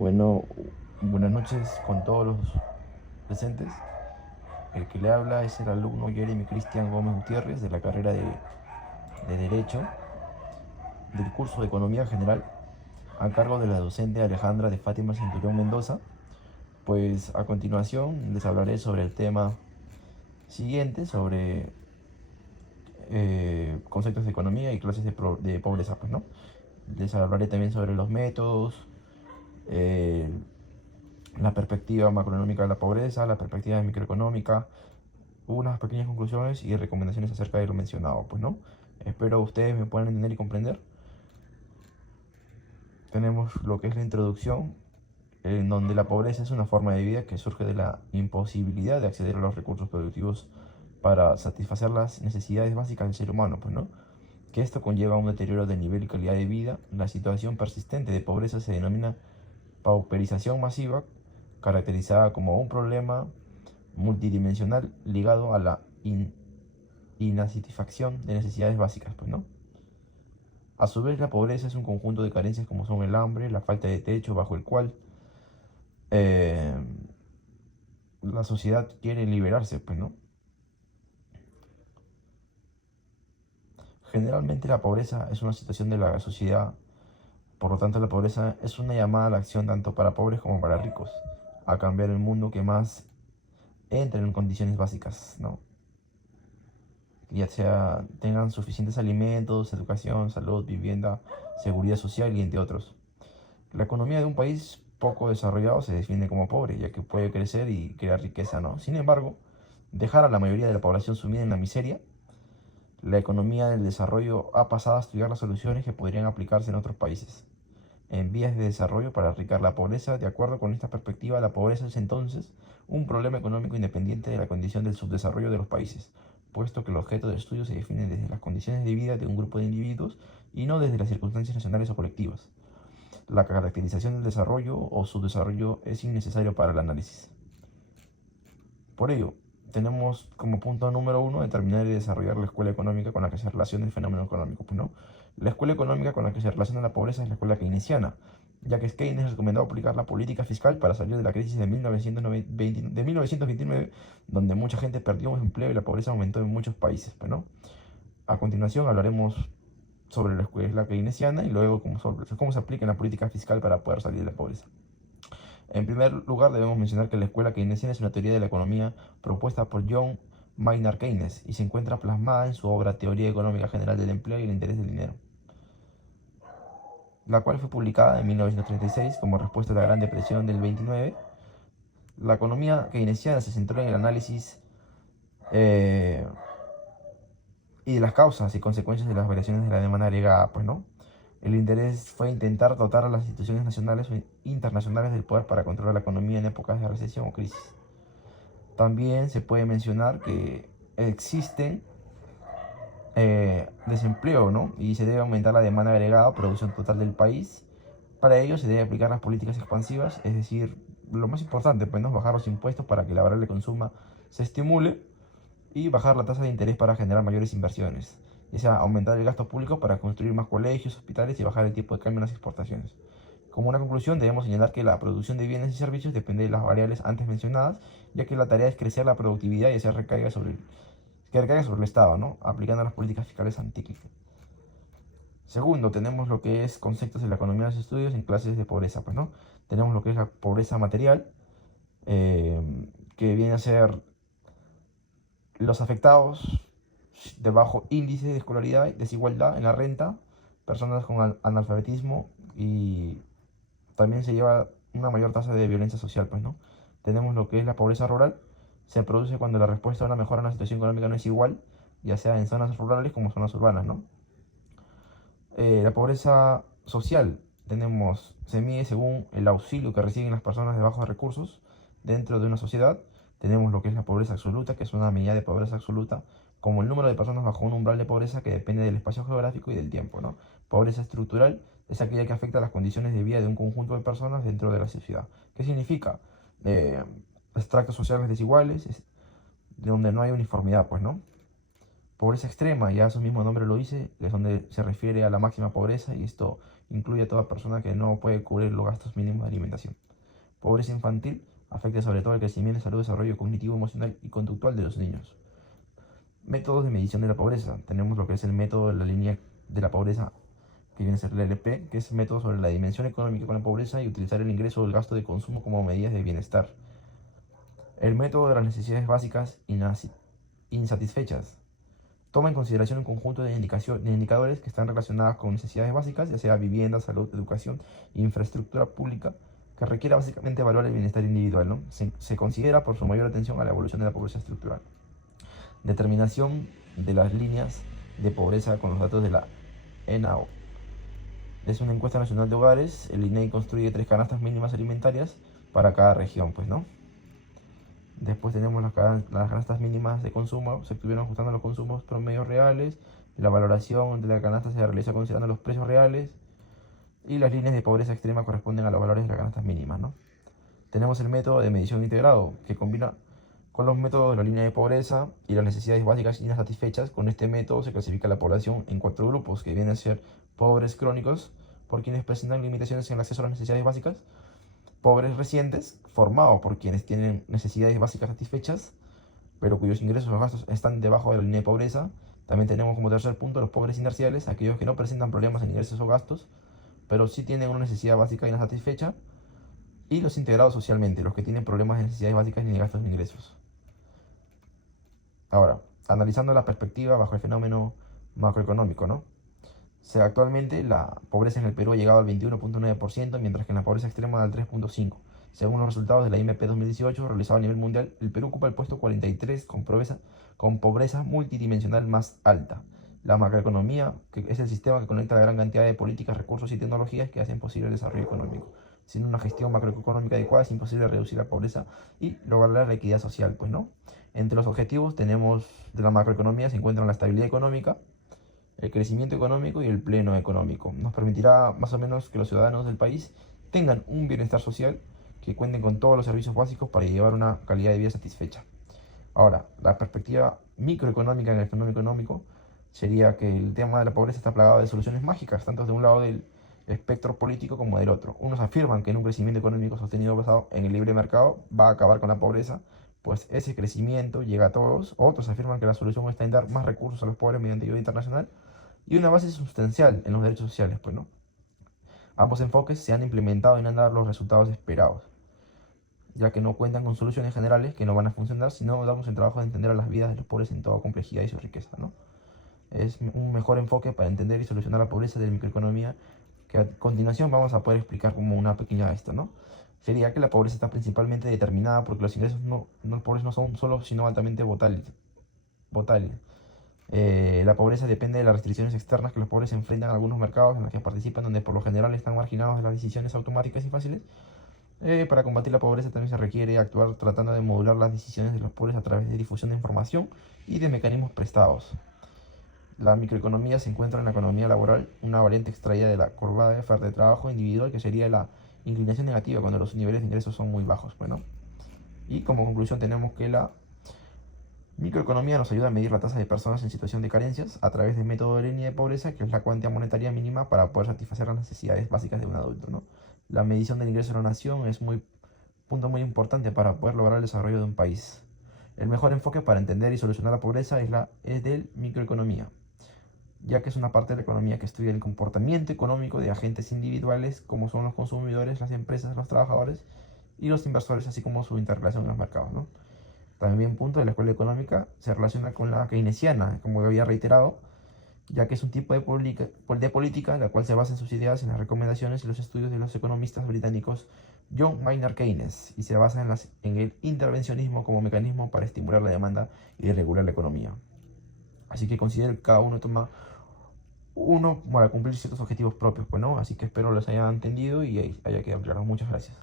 Bueno, buenas noches con todos los presentes. El que le habla es el alumno Jeremy Cristian Gómez Gutiérrez de la carrera de Derecho del curso de Economía General a cargo de la docente Alejandra de Fátima Centurión Mendoza. Pues a continuación les hablaré sobre el tema siguiente, sobre conceptos de economía y clases de pobreza, pues, ¿no? Les hablaré también sobre los métodos, eh, la perspectiva macroeconómica de la pobreza, la perspectiva microeconómica, unas pequeñas conclusiones y recomendaciones acerca de lo mencionado, pues, ¿no? Espero ustedes me puedan entender y comprender. Tenemos lo que es la introducción, en donde la pobreza es una forma de vida que surge de la imposibilidad de acceder a los recursos productivos para satisfacer las necesidades básicas del ser humano, pues, ¿no? Que esto conlleva un deterioro de nivel y calidad de vida. La situación persistente de pobreza se denomina pauperización masiva, caracterizada como un problema multidimensional ligado a la insatisfacción de necesidades básicas, pues, ¿no? A su vez, la pobreza es un conjunto de carencias como son el hambre, la falta de techo bajo el cual eh, la sociedad quiere liberarse, pues, ¿no? Generalmente la pobreza es una situación de la sociedad, por lo tanto la pobreza es una llamada a la acción tanto para pobres como para ricos, a cambiar el mundo que más entren en condiciones básicas, ¿no? Ya sea tengan suficientes alimentos, educación, salud, vivienda, seguridad social y entre otros. La economía de un país poco desarrollado se define como pobre, ya que puede crecer y crear riqueza, ¿no? Sin embargo, dejar a la mayoría de la población sumida en la miseria, la economía del desarrollo ha pasado a estudiar las soluciones que podrían aplicarse en otros países en vías de desarrollo para erradicar la pobreza. De acuerdo con esta perspectiva, la pobreza es entonces un problema económico independiente de la condición del subdesarrollo de los países, puesto que el objeto de estudio se define desde las condiciones de vida de un grupo de individuos y no desde las circunstancias nacionales o colectivas. La caracterización del desarrollo o subdesarrollo es innecesario para el análisis. Por ello, tenemos como punto número uno determinar y desarrollar la escuela económica con la que se relaciona el fenómeno económico, pues, ¿no? La escuela económica con la que se relaciona la pobreza es la escuela keynesiana, ya que Keynes recomendó aplicar la política fiscal para salir de la crisis de 1929, donde mucha gente perdió un empleo y la pobreza aumentó en muchos países, pues, ¿no? A continuación hablaremos sobre la escuela keynesiana y luego cómo se aplica en la política fiscal para poder salir de la pobreza. En primer lugar, debemos mencionar que la escuela keynesiana es una teoría de la economía propuesta por John Maynard Keynes y se encuentra plasmada en su obra Teoría Económica General del Empleo y el Interés del Dinero, la cual fue publicada en 1936 como respuesta a la Gran Depresión del 29. La economía keynesiana se centró en el análisis eh, y de las causas y consecuencias de las variaciones de la demanda agregada, pues, ¿no? El interés fue intentar dotar a las instituciones nacionales o internacionales del poder para controlar la economía en épocas de recesión o crisis. También se puede mencionar que existen desempleo, ¿no? Y se debe aumentar la demanda agregada o producción total del país. Para ello se debe aplicar las políticas expansivas, es decir, lo más importante, pues, ¿no? Bajar los impuestos para que la variable de consumo se estimule y bajar la tasa de interés para generar mayores inversiones. Ya sea aumentar el gasto público para construir más colegios, hospitales y bajar el tipo de cambio en las exportaciones. Como una conclusión, debemos señalar que la producción de bienes y servicios depende de las variables antes mencionadas, ya que la tarea es crecer la productividad y hacer que recaiga sobre el Estado, ¿no? Aplicando las políticas fiscales anticíclicas. Segundo, tenemos lo que es conceptos de la economía de los estudios en clases de pobreza, pues, ¿no? Tenemos lo que es la pobreza material, eh, que viene a ser los afectados de bajo índice de escolaridad y desigualdad en la renta, personas con analfabetismo y también se lleva una mayor tasa de violencia social, pues, ¿no? Tenemos lo que es la pobreza rural, se produce cuando la respuesta a una mejora en la situación económica no es igual, ya sea en zonas rurales como zonas urbanas, ¿no? La pobreza social, se mide según el auxilio que reciben las personas de bajos recursos dentro de una sociedad. Tenemos lo que es la pobreza absoluta, que es una medida de pobreza absoluta, como el número de personas bajo un umbral de pobreza que depende del espacio geográfico y del tiempo, ¿no? Pobreza estructural es aquella que afecta las condiciones de vida de un conjunto de personas dentro de la sociedad. ¿Qué significa? Eh, Estratos sociales desiguales, donde no hay uniformidad, pues, ¿no? Pobreza extrema, ya su mismo nombre lo dice, es donde se refiere a la máxima pobreza y esto incluye a toda persona que no puede cubrir los gastos mínimos de alimentación. Pobreza infantil afecta sobre todo el crecimiento, salud, desarrollo cognitivo, emocional y conductual de los niños. Métodos de medición de la pobreza. Tenemos lo que es el método de la línea de la pobreza, que viene a ser el LP, que es el método sobre la dimensión económica con la pobreza y utilizar el ingreso o el gasto de consumo como medidas de bienestar. El método de las necesidades básicas insatisfechas. Toma en consideración un conjunto de indicadores que están relacionados con necesidades básicas, ya sea vivienda, salud, educación, infraestructura pública, que requiera básicamente evaluar el bienestar individual, ¿no? Se considera por su mayor atención a la evolución de la pobreza estructural. Determinación de las líneas de pobreza con los datos de la ENAO. Es una encuesta nacional de hogares. El INEI construye 3 canastas mínimas alimentarias para cada región, pues, ¿no? Después tenemos las canastas mínimas de consumo. Se estuvieron ajustando los consumos promedios reales. La valoración de la canasta se realiza considerando los precios reales. Y las líneas de pobreza extrema corresponden a los valores de las canastas mínimas, ¿no? Tenemos el método de medición integrado, que combina con los métodos de la línea de pobreza y las necesidades básicas insatisfechas. Con este método se clasifica la población en 4 grupos, que vienen a ser pobres crónicos, por quienes presentan limitaciones en el acceso a las necesidades básicas; pobres recientes, formados por quienes tienen necesidades básicas satisfechas, pero cuyos ingresos o gastos están debajo de la línea de pobreza. También tenemos como tercer punto los pobres inerciales, aquellos que no presentan problemas en ingresos o gastos, pero sí tienen una necesidad básica insatisfecha; y los integrados socialmente, los que tienen problemas de necesidades básicas ni de gastos ni ingresos. Ahora, analizando la perspectiva bajo el fenómeno macroeconómico, ¿no? Actualmente la pobreza en el Perú ha llegado al 21.9%, mientras que en la pobreza extrema al 3.5%. Según los resultados de la IMP 2018 realizado a nivel mundial, el Perú ocupa el puesto 43 con pobreza multidimensional más alta. La macroeconomía, que es el sistema que conecta la gran cantidad de políticas, recursos y tecnologías que hacen posible el desarrollo económico. Sin una gestión macroeconómica adecuada es imposible reducir la pobreza y lograr la equidad social, pues, ¿no? Entre los objetivos tenemos de la macroeconomía se encuentran la estabilidad económica, el crecimiento económico y el pleno económico. Nos permitirá más o menos que los ciudadanos del país tengan un bienestar social, que cuenten con todos los servicios básicos para llevar una calidad de vida satisfecha. Ahora, la perspectiva microeconómica en el fenómeno económico sería que el tema de la pobreza está plagado de soluciones mágicas, tanto de un lado del espectro político como del otro. Unos afirman que en un crecimiento económico sostenido basado en el libre mercado va a acabar con la pobreza, pues ese crecimiento llega a todos. Otros afirman que la solución está en dar más recursos a los pobres mediante ayuda internacional y una base sustancial en los derechos sociales, pues, ¿no? Ambos enfoques se han implementado y no han dado los resultados esperados, ya que no cuentan con soluciones generales que no van a funcionar si no damos el trabajo de entender a las vidas de los pobres en toda complejidad y su riqueza, ¿no? Es un mejor enfoque para entender y solucionar la pobreza de la microeconomía, que a continuación vamos a poder explicar como una pequeña ¿no? Sería que la pobreza está principalmente determinada porque los ingresos los pobres no son solo, sino altamente volátiles. La pobreza depende de las restricciones externas que los pobres enfrentan a algunos mercados en los que participan, donde por lo general están marginados de las decisiones automáticas y fáciles. Para combatir la pobreza también se requiere actuar tratando de modular las decisiones de los pobres a través de difusión de información y de mecanismos prestados. La microeconomía se encuentra en la economía laboral, una variante extraída de la curva de oferta de trabajo individual, que sería la inclinación negativa cuando los niveles de ingresos son muy bajos. Bueno, y como conclusión tenemos que la microeconomía nos ayuda a medir la tasa de personas en situación de carencias a través del método de línea de pobreza, que es la cuantía monetaria mínima para poder satisfacer las necesidades básicas de un adulto, ¿no? La medición del ingreso de la nación es punto muy importante para poder lograr el desarrollo de un país. El mejor enfoque para entender y solucionar la pobreza es del microeconomía, ya que es una parte de la economía que estudia el comportamiento económico de agentes individuales como son los consumidores, las empresas, los trabajadores y los inversores, así como su interrelación en los mercados, ¿no? También punto de la escuela económica se relaciona con la keynesiana, como había reiterado, ya que es un tipo de política la cual se basa en sus ideas, en las recomendaciones y los estudios de los economistas británicos John Maynard Keynes, y se basa en el intervencionismo como mecanismo para estimular la demanda y regular la economía. Así que considero que cada uno toma uno para cumplir ciertos objetivos propios, pues, ¿no? Así que espero los hayan entendido y haya quedado claro. Muchas gracias.